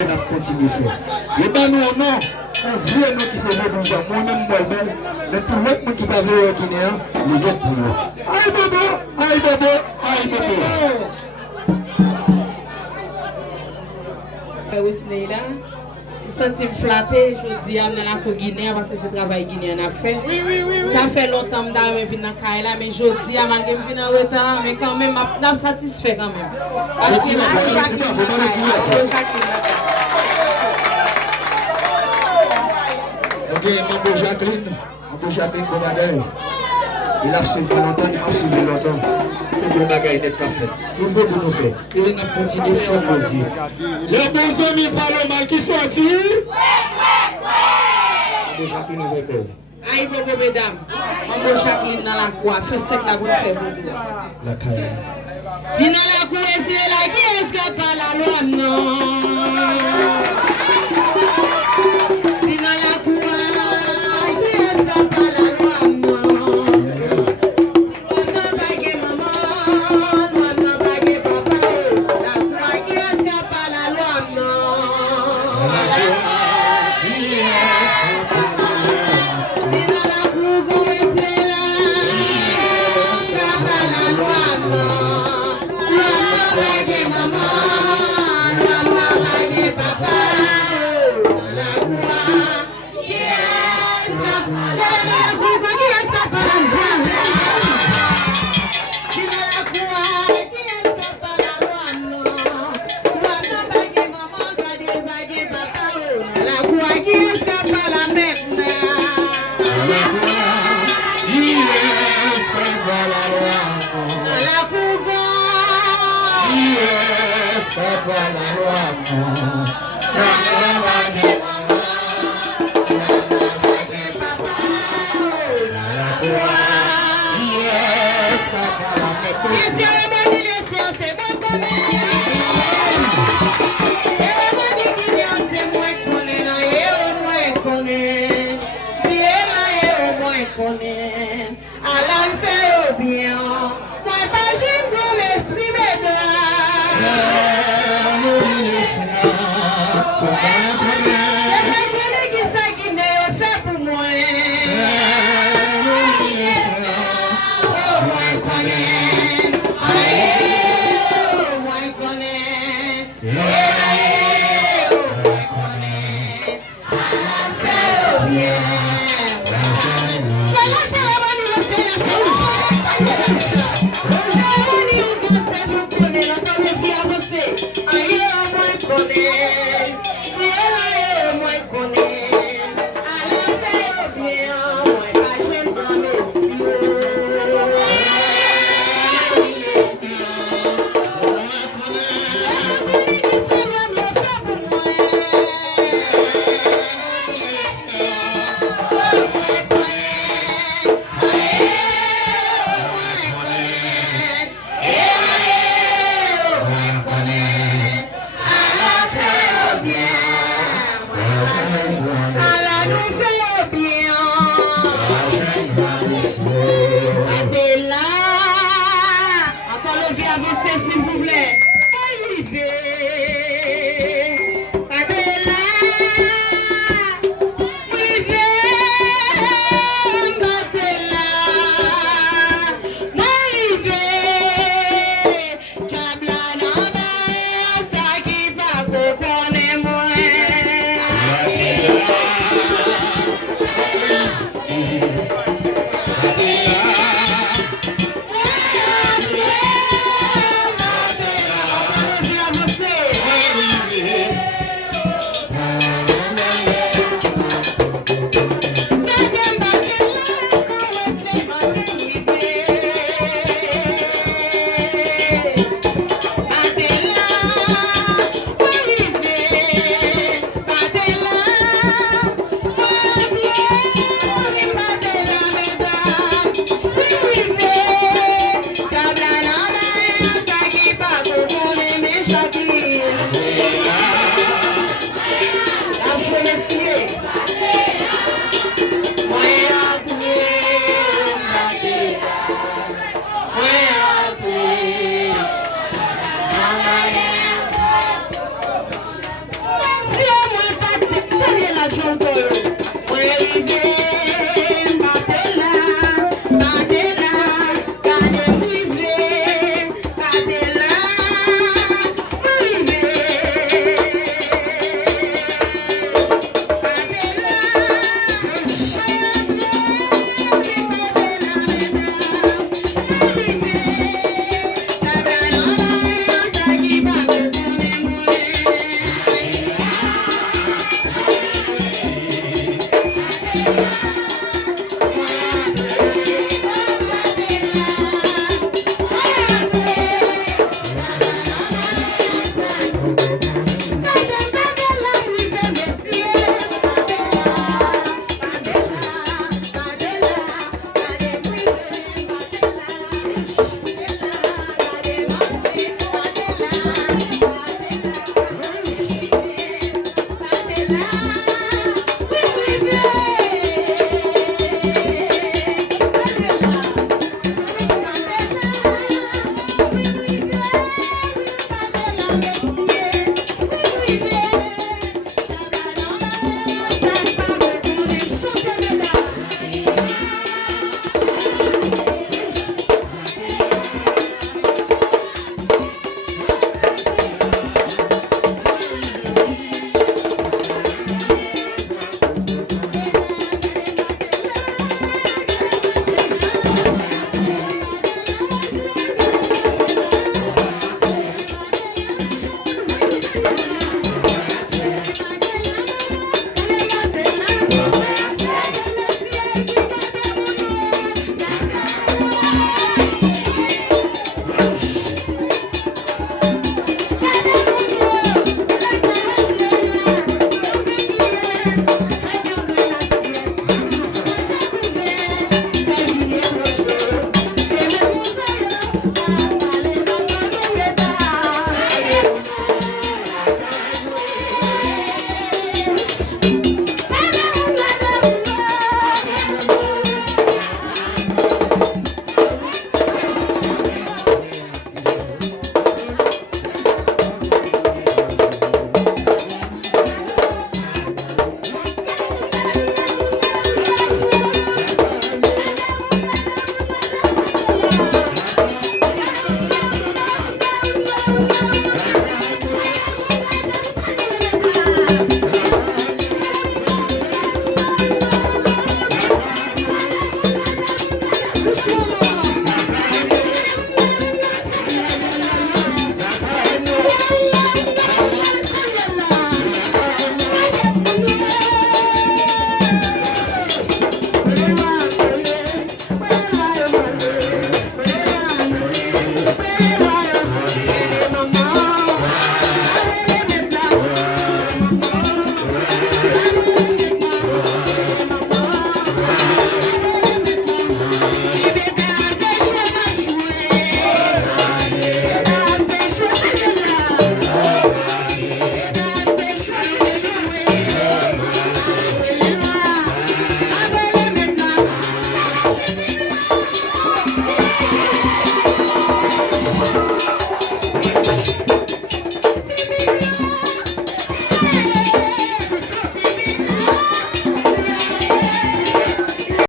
On continue à faire. Et bien nous, non, on veut nous qui sommes nous, moi-même, moi-même, mais pour l'autre monde qui parle au Guinéen, nous devons pour nous. Aïe bobo, aïe bobo, aïe bobo. Wesley là, je sens flatté, je dis à la Guinée parce que c'est le travail guinéen a fait. Ça fait longtemps que je suis dans le là, mais je dis à malgré que je suis en retard, mais quand même, je suis satisfait quand même. Parce que ok, manbo Jakline, commandeur. Il a suivi longtemps, il m'a suivi longtemps. C'est le bagage n'est pas fait. C'est vous de nous faire. Et on a continué à faire poser. Les bons amis parlent mal qui sortent. Manbo Jakline nous fait peur. Aïe, bobo, mesdames. Manbo Jakline dans la foi. Fais sec la boue, fait beaucoup. La caille. Si dans la cour, c'est là qui escape pas la loi, non. Si dans la cour, qui escape pas la loi, non. Yeah. à Jeanton. Bye.